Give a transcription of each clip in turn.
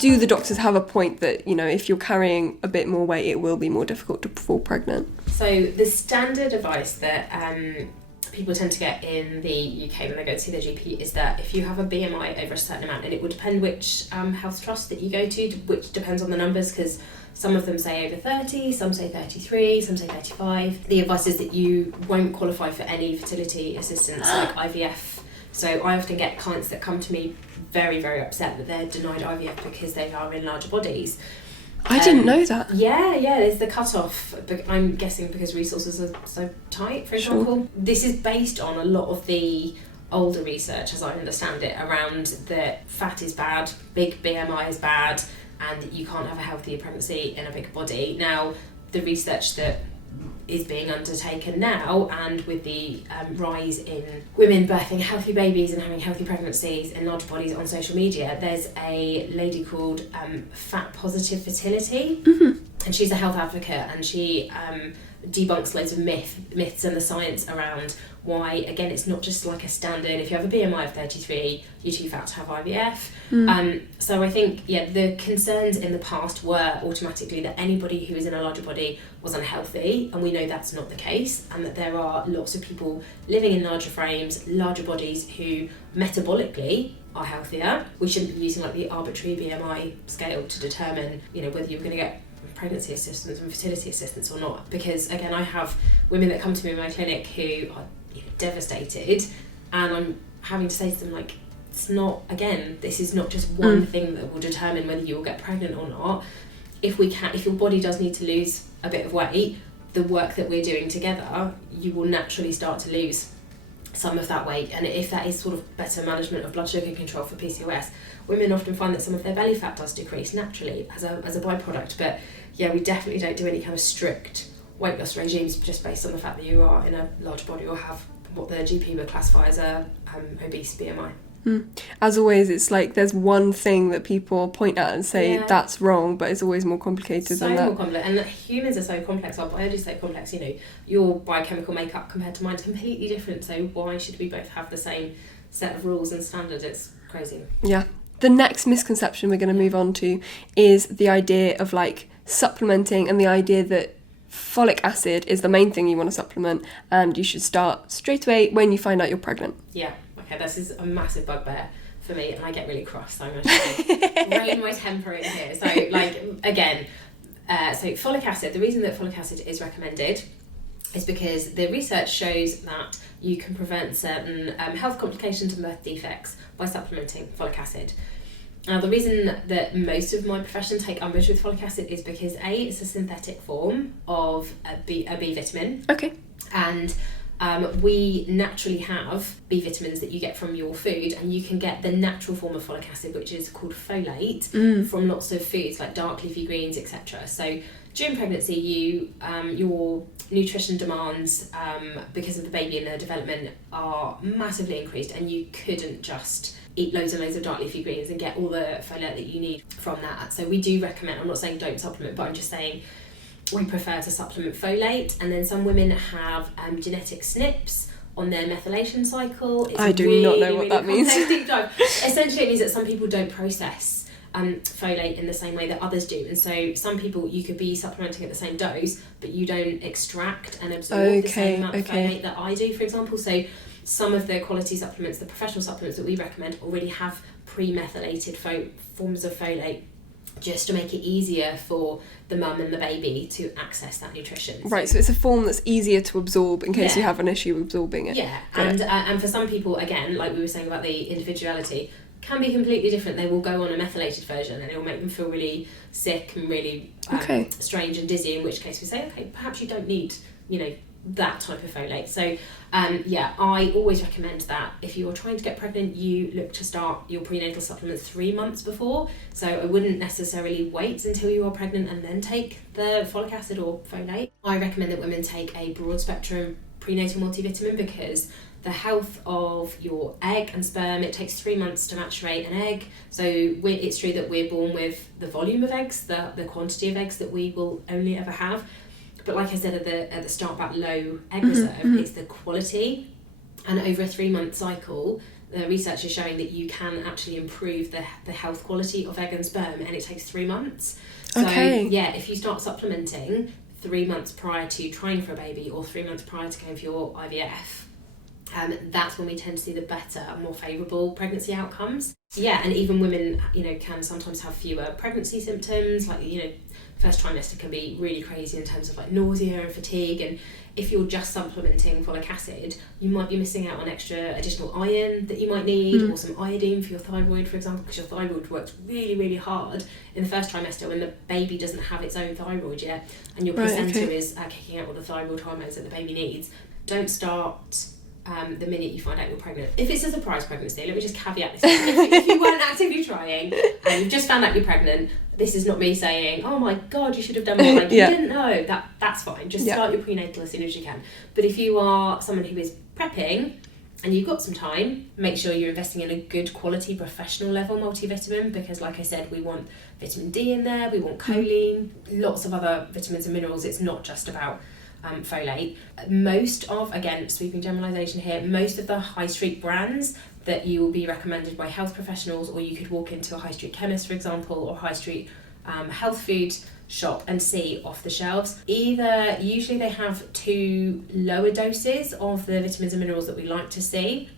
do the doctors have a point that, you know, if you're carrying a bit more weight, it will be more difficult to fall pregnant? So the standard advice that people tend to get in the UK when they go to see their GP is that if you have a BMI over a certain amount, and it would depend which health trust that you go to, which depends on the numbers, because some of them say over 30, some say 33, some say 35. The advice is that you won't qualify for any fertility assistance like IVF. So I often get clients that come to me very, very upset that they're denied IVF because they are in larger bodies. I didn't know that. Yeah, there's the cut-off. I'm guessing because resources are so tight, for example. Sure. This is based on a lot of the older research, as I understand it, around that fat is bad, big BMI is bad, and you can't have a healthier pregnancy in a bigger body. Now, the research that is being undertaken now, and with the rise in women birthing healthy babies and having healthy pregnancies in large bodies on social media, there's a lady called Fat Positive Fertility, and she's a health advocate, and she debunks loads of myths and the science around why, again, it's not just like a standard, if you have a BMI of 33, you're too fat to have IVF. So I think, the concerns in the past were automatically that anybody who is in a larger body was unhealthy, and we know that's not the case, and that there are lots of people living in larger frames, larger bodies, who metabolically are healthier. We shouldn't be using like the arbitrary BMI scale to determine, whether you're going to get pregnancy assistance and fertility assistance or not, because again, I have women that come to me in my clinic who are devastated, and I'm having to say to them, like, it's not, again, this is not just one thing that will determine whether you will get pregnant or not. If your body does need to lose a bit of weight, the work that we're doing together, you will naturally start to lose some of that weight. And if that is sort of better management of blood sugar control for PCOS, women often find that some of their belly fat does decrease naturally as a byproduct. But we definitely don't do any kind of strict weight loss regimes just based on the fact that you are in a large body or have what the GP would classify as a obese BMI. As always, it's like there's one thing that people point at and say that's wrong, but it's always more complicated than that. So more complex, and humans are so complex, our biology is so complex, your biochemical makeup compared to mine is completely different, so why should we both have the same set of rules and standards? It's crazy. Yeah. The next misconception we're going to move on to is the idea of like supplementing, and the idea that folic acid is the main thing you want to supplement, and you should start straight away when you find out you're pregnant. Yeah. Okay, this is a massive bugbear for me, and I get really cross, so I'm going to rein my temper in here. So, so folic acid, the reason that folic acid is recommended is because the research shows that you can prevent certain health complications and birth defects by supplementing folic acid. Now, the reason that most of my profession take umbrage with folic acid is because it's a synthetic form of a B vitamin. Okay. And we naturally have B vitamins that you get from your food, and you can get the natural form of folic acid, which is called folate, from lots of foods like dark leafy greens, etc. So during pregnancy, your nutrition demands, because of the baby and their development, are massively increased, and you couldn't just eat loads and loads of dark leafy greens and get all the folate that you need from that. So we do recommend, I'm not saying don't supplement, but I'm just saying we prefer to supplement folate. And then some women have genetic SNPs on their methylation cycle. I do not know what that means. Essentially, it means that some people don't process folate in the same way that others do, and so some people, you could be supplementing at the same dose, but you don't extract and absorb the same amount of folate that I do, for example. So some of the quality supplements, the professional supplements that we recommend, already have pre-methylated forms of folate, just to make it easier for the mum and the baby to access that nutrition. Right, so it's a form that's easier to absorb in case you have an issue absorbing it. Yeah, and for some people, again, like we were saying about the individuality, can be completely different. They will go on a methylated version and it will make them feel really sick and really strange and dizzy, in which case we say, okay, perhaps you don't need, that type of folate. So I always recommend that if you're trying to get pregnant, you look to start your prenatal supplements 3 months before. So I wouldn't necessarily wait until you are pregnant and then take the folic acid or folate. I recommend that women take a broad spectrum prenatal multivitamin, because the health of your egg and sperm, it takes 3 months to maturate an egg. So it's true that we're born with the volume of eggs, the quantity of eggs that we will only ever have. But like I said at the start about low egg reserve, it's the quality. And over a 3 month cycle, the research is showing that you can actually improve the health quality of egg and sperm, and it takes 3 months. So yeah, if you start supplementing 3 months prior to trying for a baby or 3 months prior to going for your IVF, that's when we tend to see the better and more favourable pregnancy outcomes. Yeah, and even women, can sometimes have fewer pregnancy symptoms, like, first trimester can be really crazy in terms of like nausea and fatigue, and if you're just supplementing folic acid, you might be missing out on extra additional iron that you might need, or some iodine for your thyroid, for example, because your thyroid works really, really hard in the first trimester when the baby doesn't have its own thyroid yet, and your placenta is kicking out all the thyroid hormones that the baby needs. Don't start the minute you find out you're pregnant. If it's a surprise pregnancy, let me just caveat this. If you weren't actively trying and you've just found out you're pregnant, this is not me saying, oh my God, you should have done more. Like, you didn't know. That's fine. Just start your prenatal as soon as you can. But if you are someone who is prepping and you've got some time, make sure you're investing in a good quality professional level multivitamin, because like I said, we want vitamin D in there, we want choline, lots of other vitamins and minerals. It's not just about folate. Most of, again, sweeping generalisation here, most of the high street brands that you will be recommended by health professionals, or you could walk into a high street chemist, for example, or high street health food shop and see off the shelves. Either, usually they have 2 lower doses of the vitamins and minerals that we like to see,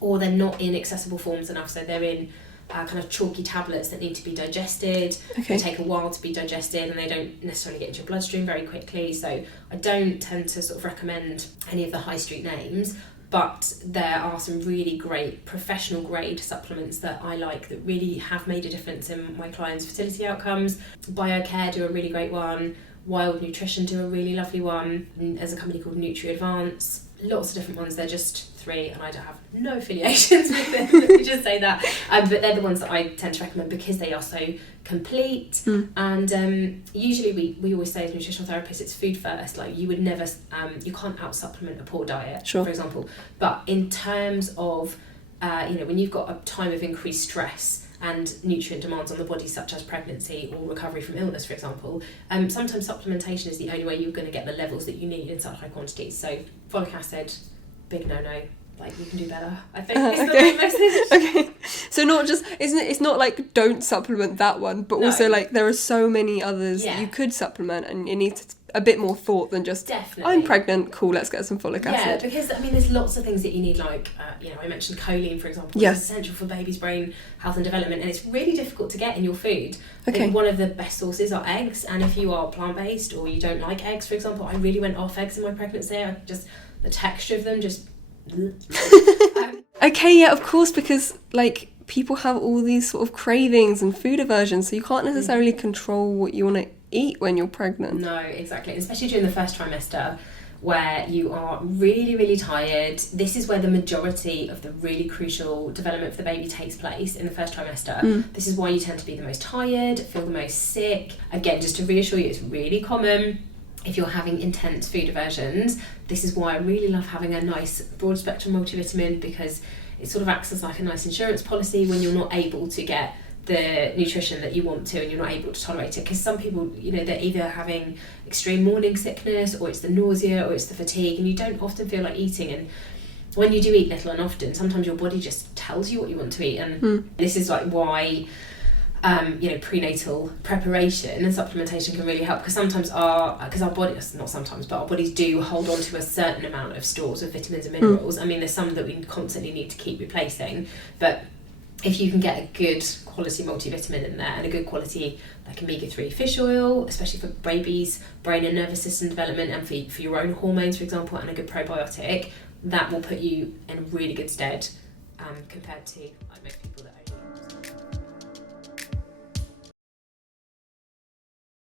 or they're not in accessible forms enough, so they're in kind of chalky tablets that need to be digested. They take a while to be digested, and they don't necessarily get into your bloodstream very quickly. So I don't tend to sort of recommend any of the high street names, but there are some really great professional grade supplements that I like that really have made a difference in my clients' fertility outcomes. BioCare do a really great one. Wild Nutrition do a really lovely one. And there's a company called Advance. Lots of different ones. They're just 3, and I don't have no affiliations with them, let me just say that. But they're the ones that I tend to recommend because they are so complete. And usually we always say as nutritional therapists, it's food first. Like, you would never, you can't out supplement a poor diet, for example. But in terms of, when you've got a time of increased stress and nutrient demands on the body, such as pregnancy or recovery from illness, for example, sometimes supplementation is the only way you're going to get the levels that you need in such high quantities. So folic acid, big no-no. Like, you can do better, I think, is the message. Okay, so not just, it's not like don't supplement that one, but also like there are so many others that you could supplement, and it needs a bit more thought than just, I'm pregnant, cool, let's get some folic acid. Yeah, because there's lots of things that you need, like, I mentioned choline, for example, which is essential for baby's brain health and development, and it's really difficult to get in your food. I think one of the best sources are eggs, and if you are plant-based or you don't like eggs, for example, I really went off eggs in my pregnancy. The texture of them just... Okay, yeah, of course, because like people have all these sort of cravings and food aversions, so you can't necessarily control what you want to eat when you're pregnant. No, exactly, especially during the first trimester, where you are really, really tired. This is where the majority of the really crucial development for the baby takes place, in the first trimester. This is why you tend to be the most tired, feel the most sick. Again, just to reassure you, it's really common if you're having intense food aversions. This is why I really love having a nice broad spectrum multivitamin, because it sort of acts as like a nice insurance policy when you're not able to get the nutrition that you want to, and you're not able to tolerate it. Because some people, they're either having extreme morning sickness, or it's the nausea, or it's the fatigue, and you don't often feel like eating. And when you do eat little and often, sometimes your body just tells you what you want to eat. And this is like why prenatal preparation and supplementation can really help, because sometimes our bodies, not sometimes, but our bodies do hold on to a certain amount of stores of vitamins and minerals. I mean, there's some that we constantly need to keep replacing, but if you can get a good quality multivitamin in there, and a good quality like omega-3 fish oil, especially for babies' brain and nervous system development, and for your own hormones, for example, and a good probiotic, that will put you in really good stead compared to like most people that